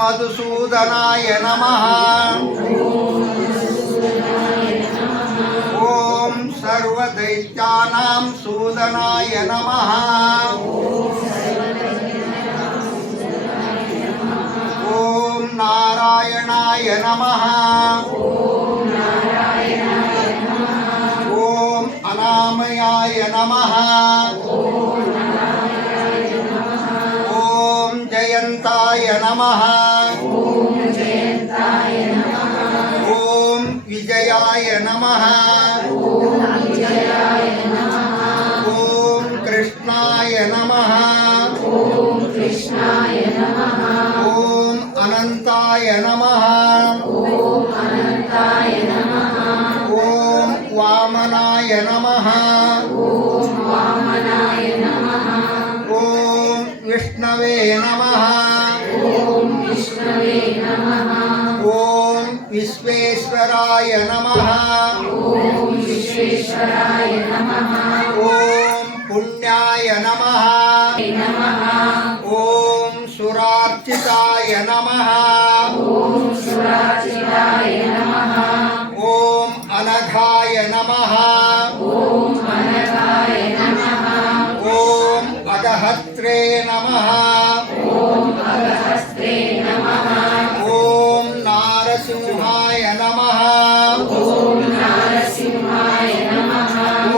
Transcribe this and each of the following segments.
मधुसूदनाय नमः। ओम सर्वदैत्यानां सूदनाय नमः। ओम नारायणाय नमः। ओम अनामयाय नमः। ओम जयंताय नमः। ओम विजयाय नमः। ओम कृष्णाय नमः। ओम अनंताय नमः। ओम वामनाय नमः। ओम विष्णवे नमः। ओम विश्वेश्वराय नमः। ओम पुण्याय नमः। ओम सुरार्चिताय नमः। ओम अनघाय नमः। ओम अगहत्रे नमः। ओम नारसिंहाय नमः।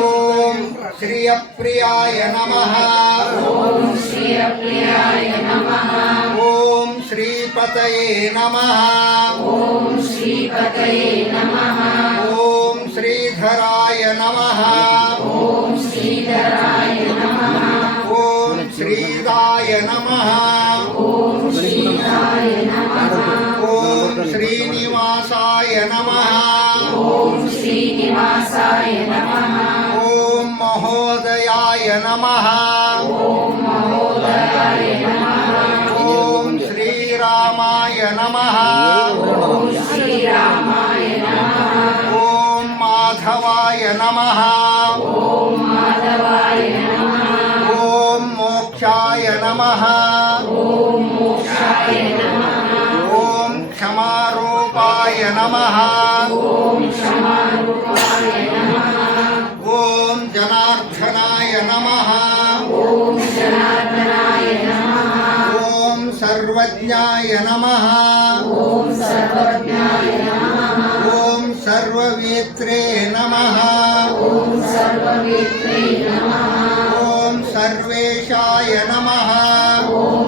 ओम श्रियप्रियाय नमः। ओम श्रीपतये नमः। ओम श्रीधराय नमः। ओम श्रीदाय नमः। ओम श्रीनिवासाय नमः। ओम महोदयाय नमः। ओम श्रीरामाय नमः। ओम माधवाय नमः। ओम मोक्षाय नमः। ओम क्षमारूपाय नमः। ओम जनार्दनाय नमः। ओम सर्वज्ञाय नमः। ओम सर्ववेत्रे नमः। ओम सर्वेशाय नमः। ओम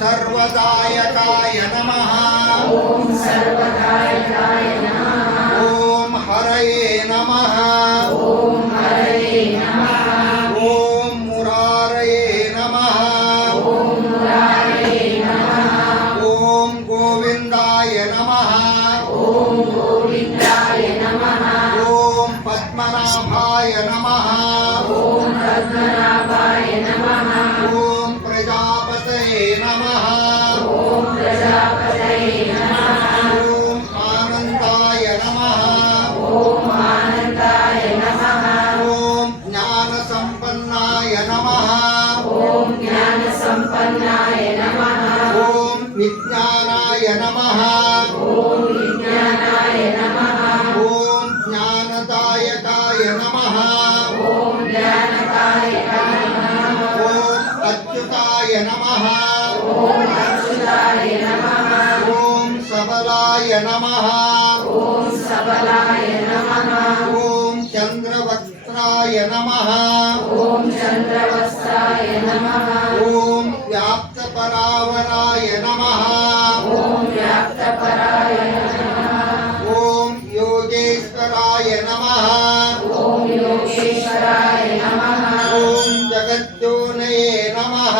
सर्वदायकाय नमः। ओम हरये नमः। ओम मुरारये नमः। ओम गोविंदाय नमः। ओम पद्मनाभाय नमः। ओम प्रजापतये नमः। ओम आनंदाय नमः। ओम ज्ञानसंपन्नाय नमः। ओम विज्ञानाय नमः। ओम ज्ञानदायकाय नमः। ओम अच्युताय नमः। ओम सबलाय नमः। ओम चंद्रवक्त्राय नमः। ओम व्याप्तपरावराय नमः। ओम योगेश्वराय नमः। ओम जगज्जोनये नमः।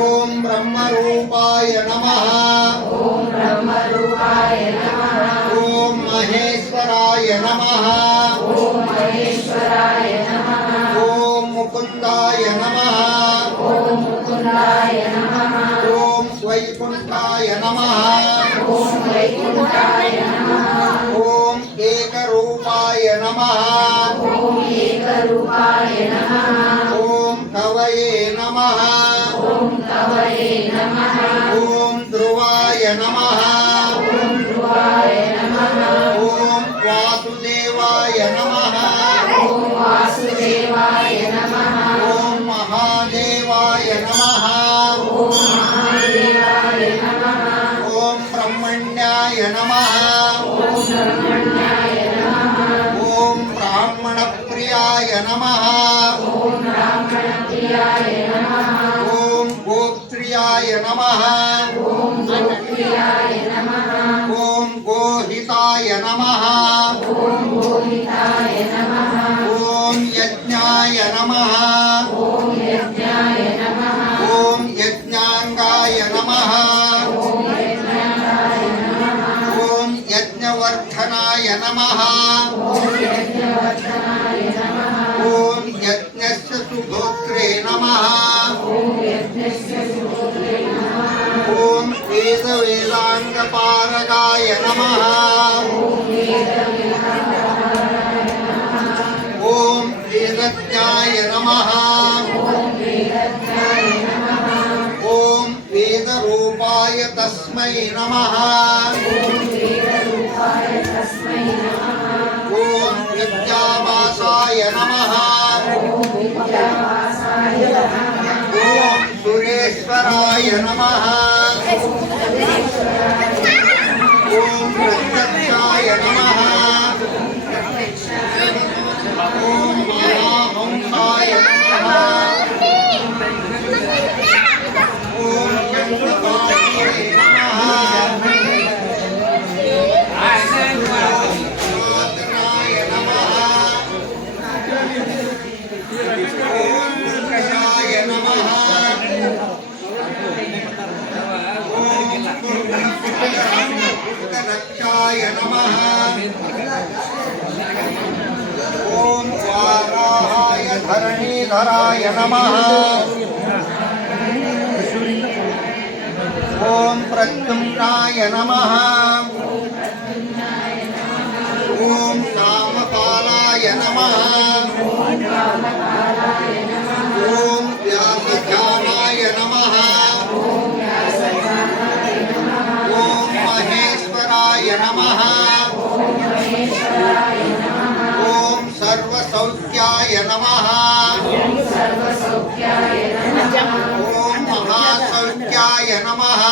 ओम ब्रह्मरूपाय नमः। ओम महेश्वराय नमः। ओम मुकुंदाय नमः। ओम वैकुंठाय नमः। ఓం ఏకరూపాయ నమః ఓం కవయే నమః ఓం ధ్రువాయ నమః ఓం వాసుదేవాయ నమః ఓం మహాదేవాయ నమః ఓం బ్రహ్మణ్యాయ నమః ఓం బ్రాహ్మణ ప్రియాయ నమః ఓం గోత్రియాయ నమః ఓం గోహితాయ నమః ఓం యజ్ఞాయ నమః ఓం యజ్ఞాంగాయ నమః ఓం యజ్ఞవర్ధనాయ నమః ఓం యజ్ఞస్య సుగోత్రే నమః ఓం వేద వేదాంగ పారగాయ నమః ఓం వేదజ్ఞాయ నమః ఓం వేదరూపాయ తస్మై నమః ఓం విద్యావాసాయ నమః ఓం సురేశ్వరాయ నమః ఓం ప్రత్యక్షాయ నమః ఓం మహాహంసాయ నమః ఓం చంద్రకాయ నమః ఓం నమః ఓం కృష్ణాయ నమః రక్షాయ నమః ఓం వారాహాయ ధరణీధరాయ నమః ఓం ప్రద్యుమ్నాయ నమః ఓం కామపాలాయ నమః ఓం వ్యాసధ్యానాయ నమః ఓం మహేశ్వరాయ నమః ఓం సర్వసౌఖ్యాయ నమః ఓం మహాసౌఖ్యాయ నమః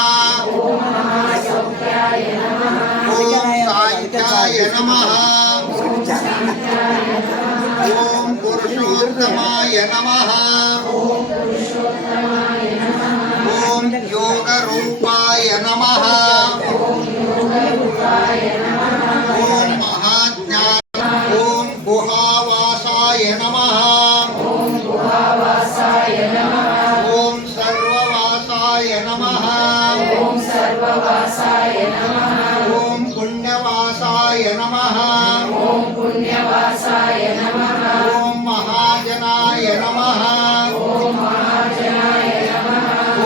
ఓం సాంఖ్యాయ నమః ఓం పురుషోత్తమాయ నమః ఓం యోగరూపాయ నమః ఓం మహాజ్ఞాన ఓం గుహావాసాయ నమః ఓం సర్వవాసాయ నమః ఓం పుణ్యవాసాయ నమః ఓం మహాజనాయ నమః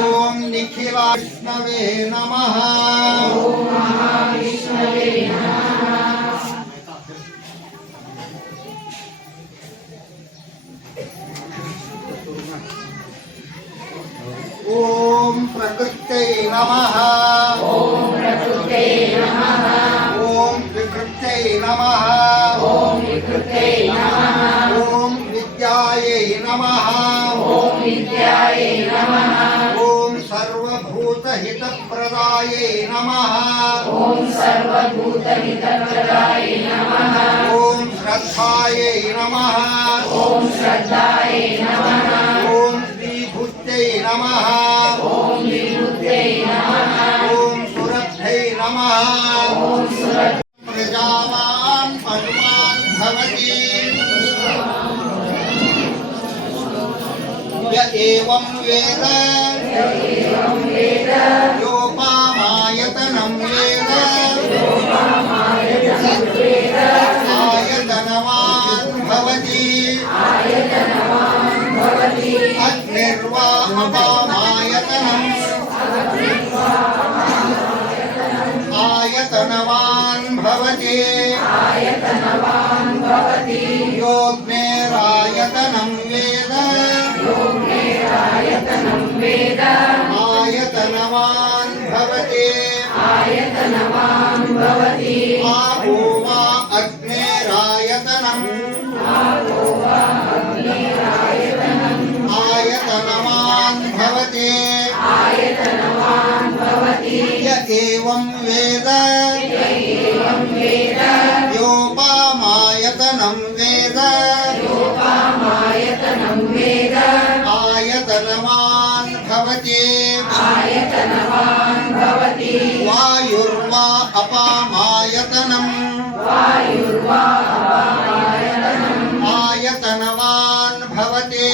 ఓం నిఖిలాష్ణవే నమః ఓం ప్రకృత్యై నమః ఓం వికృత్యై నమః ఓం విద్యాయై నమః ఓం సర్వభూతహితప్రదాయై నమః ఓం శ్రద్ధాయై నమః ఓం శ్రీభూత్యై నమః ఓం సురభ్యై నమః ప్రజావాన్ పశుమాన్ భవతి య ఏవం వేద యోపామాయతనం వేద ఆయతనవాన్ భవతి అగ్నిర్వా అపామాయతనం ఆయతనం आयतनवान् भवति योऽग्नेरायतनं वेद आयतनवान् भवति आपो वा अग्नेरायतनम् आयतनवान् भवति य एवं वेद योपामायतनं वेद आयतनवान् भवति वायुर्वा अपामायतनम् आयतनवान् भवति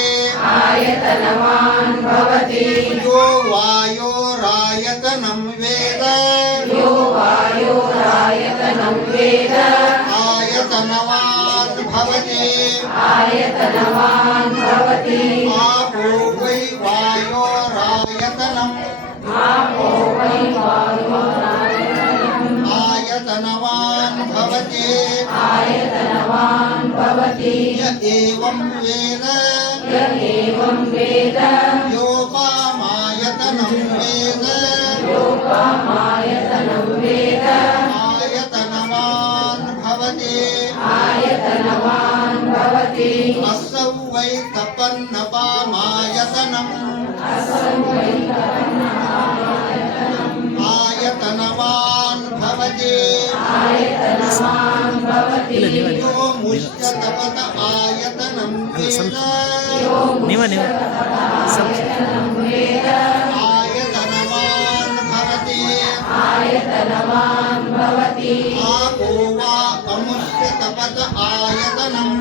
यो वायोरायतनं वेद आयतनवान् भवति आपो वै वायोरायतनम् आयतनवान् भवति य एवं वेद योपामायतनं वेद आयतनवान् भवति असौ वै तपन्नपामायतनम् आयतनवान् भवति यो मुष्यतपत आयतनं वेद आयतनवान् भवति आपो वा अमुष्यतपत आयतनम्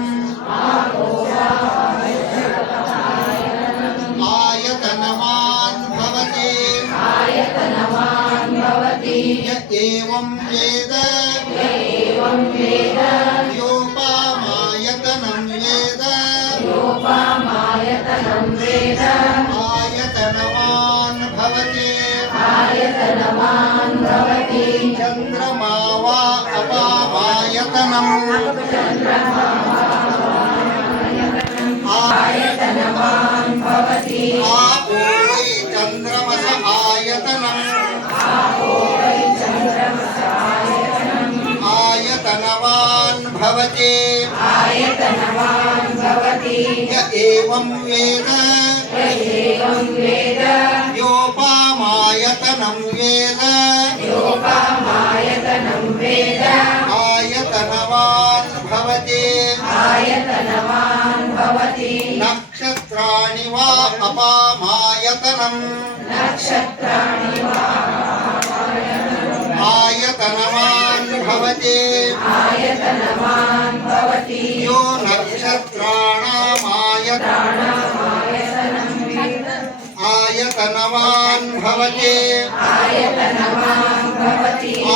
आयतनवान् भवति य एवं वेद योपामायतनं वेद आयतनवान् भवति चन्द्रमा वा अपामायतनम् आपो वै चन्द्रमस आयतनम् आयतनवान् भवति य एवं वेद योपामायतनं वेद आयतनवान् भवति नक्षत्राणि वा अपामायतनम् आयतनवान् भवति यो नक्षत्राणामायतनवान् भवति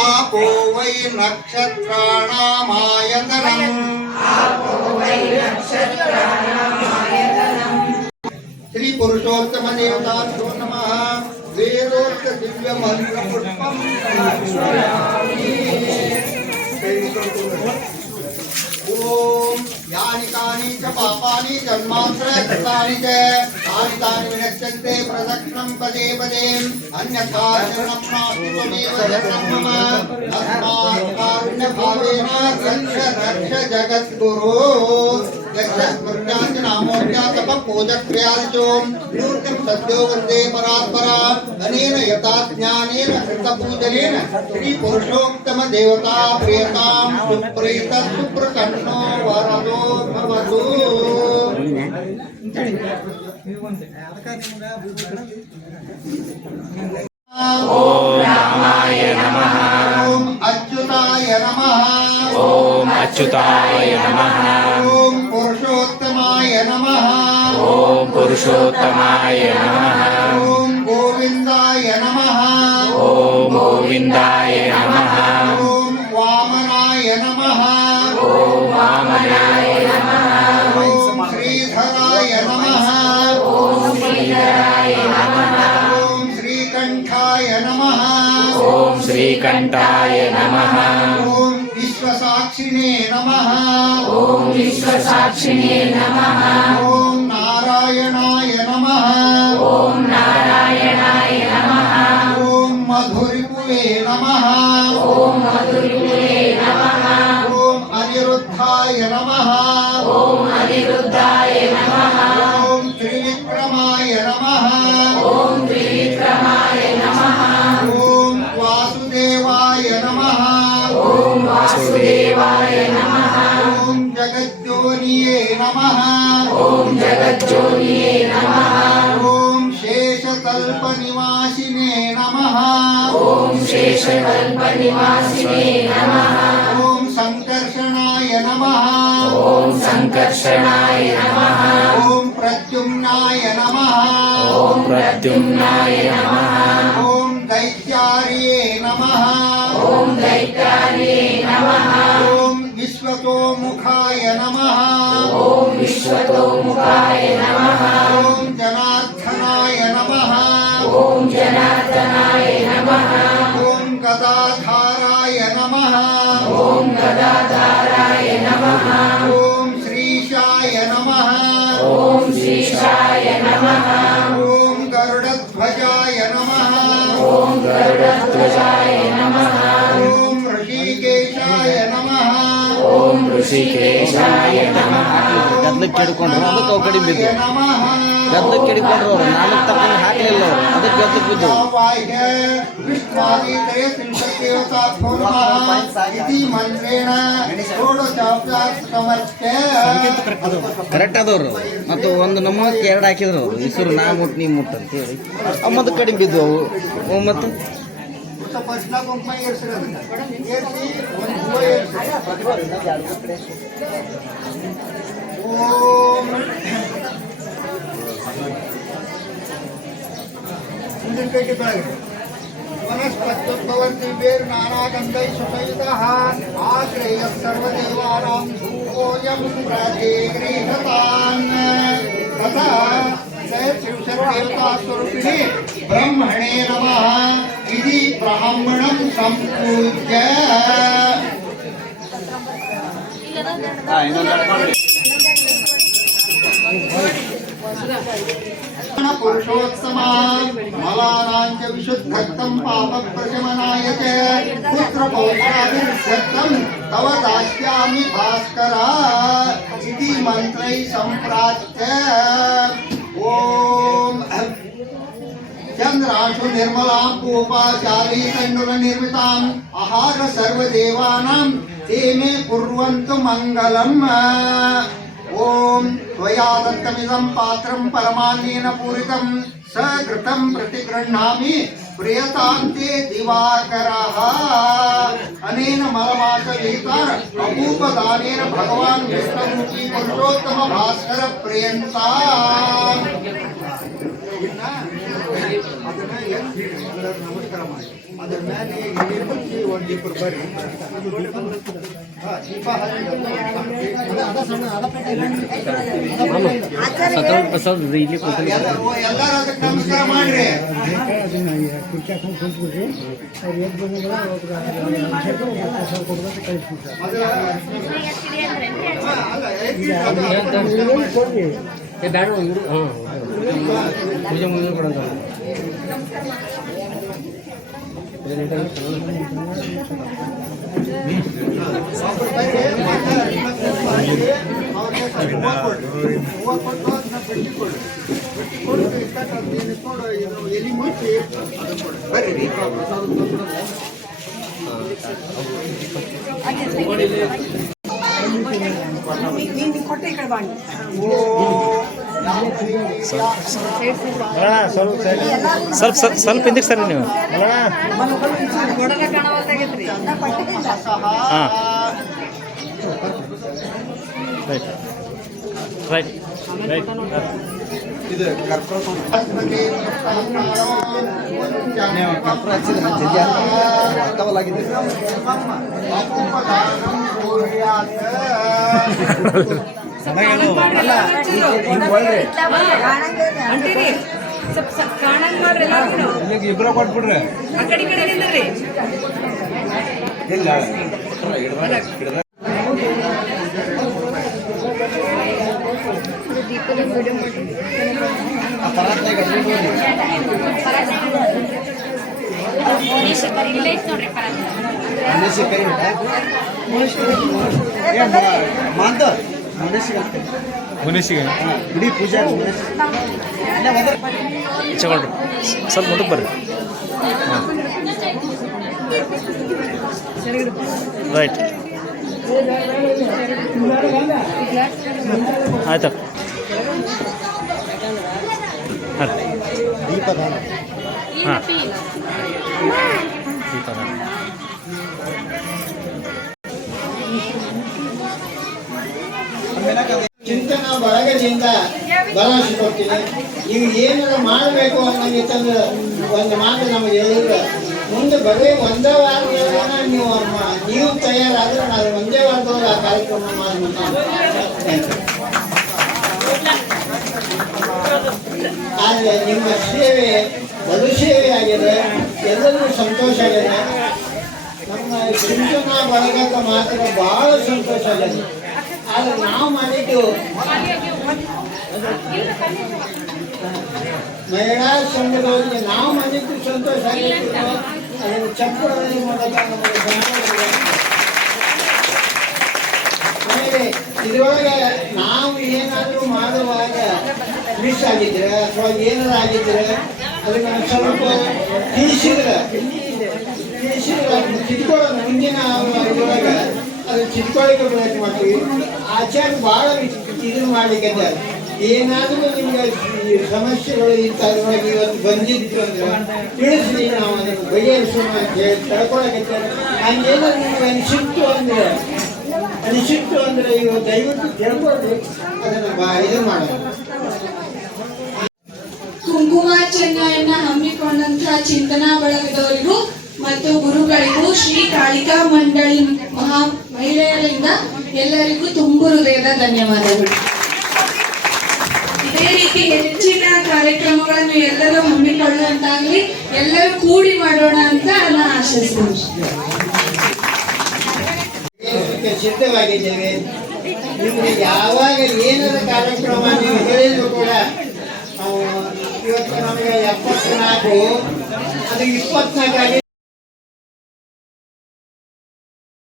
आपो वै नक्षत्राणामायतनम् श्री पुरुषोत्तम देवताभ्यो नमः वेदोक्त दिव्य मंत्र पुष्पम ओम यानि कानि च पापानि जन्मांतर कृतानि च तानि तानि विनश्यन्ते प्रदक्षिणं पदे पदे अन्यथा शरणं नास्ति त्वमेव शरणं मम तस्मात् कारुण्यभावेन रक्ष जगद्गुरो यस्य स्मृत्याञ्च नामोऽस्य तपः पूजक्रियादिचो मूर्तिं सद्यो वन्दे परात्परा अनेन यथा ज्ञानेन कृतपूजनेन श्रीपुरुषोत्तमदेवता प्रियतां सुप्रीतः सुप्रसन्नो वरदो भवतु। ओम रामाय नमः। ओम अच्युताय नमः। ओम अच्युताय नमः। ओम पुरुषोत्तमाय नमः। ओम पुरुषोत्तमाय नमः। ओम गोविंदाय नमः। ओम गोविंदाय नमः। ओम वामनाय नमः। ओम वामनाय नमः। ओम श्रीधराय नमः। ओम श्रीधराय नमः। ओम श्रीकंठाय नमः। ओम శ్రీకంఠాయ నమః ఓం విశ్వసాక్షిణే నమః ఓం విశ్వసాక్షిణే నమః ఓం నారాయణాయ నమః ఓం నారాయణాయ నమః ఓం మధురిపువే నమః ఓం మధురిపురే నమః ఓం అనిరుద్ధాయ నమః ఓం అనిరుద్ధాయ నమః ఓం త్రివిక్రమాయ నమః ఓం త్రివిక్రమాయ నమః ఓం వాసుదేవాయ నమః ఓం వాసుదేవాయ నమః ఓం జగజ్జోనియే నమః ఓం జగజ్జోనియే నమః ఓం శేషకల్ప నివాసినే నమః ఓం శేషకల్ప నివాసినే నమః ఓం సంకర్షణాయ నమః ఓం సంకర్షణాయ నమః ఓం ప్రద్యుమ్నాయ నమః ఓం ప్రద్యుమ్నాయ నమః ఓం దైత్యార్యే నమః ఓం దైత్యార్యే నమః ఓం విశ్వతోముఖాయ నమః ఓం విశ్వతోముఖాయ నమః ఓం జనార్దనాయ నమః ఓం జనార్దనాయ నమః ఓం గదాధారాయ నమః ఓం గదాధారాయ నమః ఓం శ్రీశాయ నమః ఓం శ్రీశాయ నమః ఓం గరుడధ్వజాయ నమః ఓం గరుడధ్వజాయ నమః ఓం ఋషికేశాయ నమః ఓం ఋషికేశాయ నమః ಗದ್ದಕ್ಕೆ ಹಿಡ್ಕೊಂಡ್ರು ಅದಕ್ಕೆ ಅವು ಕಡಿಮೆ ಬಿದ್ದು నమః ಗದ್ದಕ್ಕೆ ಹಿಡ್ಕೊಂಡ್ರು ಅವರು ನಾಲ್ಕು ತಪ್ಪನ್ನು ಹಾಕಲಿಲ್ಲ ಅವರು ಅದಕ್ಕೆ ಗದ್ದಕ್ಕೆ ಬಿದ್ದು వాహ్య విష్ణాదిత్రే త్రింశదేవతాభ్యో నమః ఇతి మంత్రేణ షోಡಶೋಪಚಾರಸಮರ್ಪ್ಯ ಕರೆಕ್ಟ್ ಅದವ್ರು ಮತ್ತು ಒಂದು ನಮ್ಮಕ್ಕೆ ಎರಡು ಹಾಕಿದ್ರು ಅವರು ಹೆಸರು ನಾ ಮುಟ್ಟು ನೀ ಮುಟ್ಟು ಅಂತೇಳಿ ಅವು ಮತ್ತೆ ಕಡಿಮೆ ಬಿದ್ದು ಅವು ಮತ್ತು ಪರ್ಸನಲ್ ಕಂಪನಿ ಏರ್ಸಿರೋದನ್ನ ಏರ್ಸಿ ಒಂದು ಹೂವು ಏರ್ಸಿ ಓಂ ಮುಂದಿನ ಕೈಗೆ ಬೆಳಗ್ಗೆ ವನಸ್ಪತ್ಯುದ್ಭವಂತಿರ್ವೇರ್ ನಾನಾಗಂಧೈ ಸುಸಯುತಃ ಆಶ್ರಯ ಸರ್ವದೇವಾನಾಂ ಧೂಪೋಯಂ ರಾಜೇ ಗೃಹತಾನ್ ತಥಾ ಶಿವಸರ್ವದೇವತಾಸ್ವರೂಪಿಣಿ ಬ್ರಹ್ಮಣೇ ನಮಃ ಇತಿ ಬ್ರಾಹ್ಮಣಂ ಸಂಪೂಜ್ಯ पुरुषोत्तमा मलानाञ्च विशुद्धक्तं पापप्रशमनाय च पुत्रपौत्राभिर्भक्तं तव दास्यामि भास्करा इति मन्त्रैः सम्प्राप्य ॐ चन्द्रांशु निर्मलां पूपाचाली तण्डुलनिर्मिताम् आहार सर्वदेवानां ते मे कुर्वन्तु मङ्गलम् ओम त्वया दत्तमिदं पात्रं परमान्नेन पूरितं सघृतं प्रतिगृह्णामि प्रियतां ते दिवाकरः अनेन मलमासविहितार अपूपदानेन भगवान् विष्णुरूपी पुरुषोत्तम भास्कर प्रियन्ता ನಮಸ್ಕಾರ ಮಾಡಿ ಅದರ ಮೇಲೆ ಇಲ್ಲಿ ಬಂದು ಒಂದಿಬ್ಬರು ಬರ್ರಿ ದೀಪ ಎಲ್ಲರೂ ಅದಕ್ಕೆ ನಮಸ್ಕಾರ ಮಾಡ್ರಿ ಪೂಜೆ ಮುಂದೆ ಕೊಡೋದು ಎಲಿ ಮುಚ್ಚಿ ಬರ್ರಿ ಕೊಟ್ಟೆ ಈ ಕಡೆ ಬಾಂಡಿ ಸ್ವಲ್ಪ ಹಿಂದಕ್ಕೆ ಸರಿ ನೀವು ನೋಡಲ್ಲ ಕಾಣವಲ್ದಾಗೈತ್ರಿ ಹಾಂ ರೈಟ್ ರೈಟ್ ರೈಟ್ ಇದು ಕರ್ಪೂರ ಅಂಟಿರಿ ಸ್ವಲ್ಪ ಕಾಣಂಗ್ ಮಾಡ್ರಿ ಎಲ್ಲಾರ್ಗೂನು. ಇಬ್ರ ಕೊಟ್ಬಿಡ್ರೆ ಆ ಕಡೆ ಈ ಕಡೆ ನಿಂದ್ರಿ. ಇಲ್ಲ ಮುನೇಶಿಗೆ ಇಡೀ ಪೂಜಾ ಇಚ್ಛೆಕೊಳ್ರಿ ಸ್ವಲ್ಪ ಮುಂದಕ್ಕೆ ಬರ್ರಿ ಹಾಂ ರೈಟ್ ಆಯ್ತು ಹಾಂ ದೀಪದಾನ ಹಾಂ ದೀಪದಾನ ಚಿಂತನಾ ಬಳಗದಿಂದ ಬಲಸಿಕೊಡ್ತೀನಿ. ನೀವು ಏನಾರ ಮಾಡಬೇಕು ಅನ್ನೋಂಗಿತ್ತಂದ್ರೆ ಒಂದು ಮಾತು ನಮಗೆ ಹೇಳಿದ್ರೆ ಮುಂದೆ ಬರೀ ಒಂದೇ ವಾರದೊಳಗ ನೀವು ತಯಾರಾದ್ರೆ ನಾವು ಒಂದೇ ವಾರದೊಳಗೆ ಆ ಕಾರ್ಯಕ್ರಮ ಮಾಡ್ಬೇಕು. ಆದರೆ ನಿಮ್ಮ ಸೇವೆ ಬಲು ಸೇವೆ ಆಗಿದೆ, ಎಲ್ಲರಿಗೂ ಸಂತೋಷ ಆಗಿದೆ. ನಮ್ಮ ಚಿಂತನಾ ಬಳಗಕ್ಕೆ ಮಾತ್ರ ಬಹಳ ಸಂತೋಷ ಆಗಿದೆ. ಆದ್ರೆ ನಾವು ಮಾಡಿದ್ದು ಮಹಿಳಾ ಸಂಘದವರಿಗೆ ನಾವು ಮಾಡಿದ್ದು ಸಂತೋಷ ಆಗಿತ್ತು. ಅದನ್ನು ಚಪ್ಪರದ ಮೂಲಕ ನಮಗೆ ಸಂತೋಷ ಇದೆ. ಆಮೇಲೆ ಇದರೊಳಗೆ ನಾವು ಏನಾದರೂ ಮಾಡುವಾಗ ಮಿಸ್ ಆಗಿದ್ರೆ ಅಥವಾ ಏನಾರು ಆಗಿದ್ರೆ ಅದನ್ನು ಸ್ವಲ್ಪ ತಿಳಿಸಿದ್ರೆ ತಿದ್ಕೊಳ್ಳೋದು ಮುಂದಿನ ಇದರೊಳಗೆ ಅದು ಚಿತ್ಕೊಳ್ಳಿಕ್ಕೆ ಪ್ರಯತ್ನ ಮಾಡ್ತೀವಿ. ಆಚಾರ ಭಾಳ ಇದನ್ನು ಮಾಡಲಿಕ್ಕೆ ಏನಾದರೂ ನಿಮ್ಗೆ ಸಮಸ್ಯೆಗಳು ಇಂಥದ್ರೊಳಗೆ ಇವತ್ತು ಬಂದಿತ್ತು ಅಂದ್ರೆ ತಿಳಿಸಿ ನಾವು ಅದನ್ನು ಬಗೆಹರಿಸೋಣ ಅಂತ ಹೇಳಿ ತಡ್ಕೊಳಕ್ಕೆ ಹಂಗೇನಾದ್ರು ನಿಮ್ಗೆ ಅನಿಸಿತ್ತು ಅಂದ್ರೆ ಇವು ದಯವಿಟ್ಟು ಕೇಳ್ಕೊಳ್ರಿ, ಅದನ್ನು ಇದು ಮಾಡೋದು. ಕುಂಕುಮಾರ್ಚನೆಯನ್ನ ಹಮ್ಮಿಕೊಂಡಂತಹ ಚಿಂತನಾ ಬಳಗದವರಿಗೂ ಮತ್ತು ಗುರುಗಳಿಗೂ ಶ್ರೀ ಕಾಳಿಕಾ ಮಂಡಳಿ ಮಹಾ ಮಹಿಳೆಯರಿಂದ ಎಲ್ಲರಿಗೂ ತುಂಬು ಹೃದಯದ ಧನ್ಯವಾದಗಳು. ಇದೇ ರೀತಿ ಹೆಚ್ಚಿನ ಕಾರ್ಯಕ್ರಮಗಳನ್ನು ಎಲ್ಲರೂ ಹಮ್ಮಿಕೊಳ್ಳುವಂತಾಗಲಿ, ಎಲ್ಲರೂ ಕೂಡಿ ಮಾಡೋಣ ಅಂತ ನಾನು ಆಶಿಸ್ತೀನಿ. ಸಿದ್ಧವಾಗಿದ್ದೇವೆ. ನಿಮಗೆ ಯಾವಾಗ ಏನಾದ ಕಾರ್ಯಕ್ರಮ ನೀವು ಹೇಳಿದ್ರು ಕೂಡ ಇವತ್ತು ನಮಗೆ 74 ಅದು 24 ಆಗಿ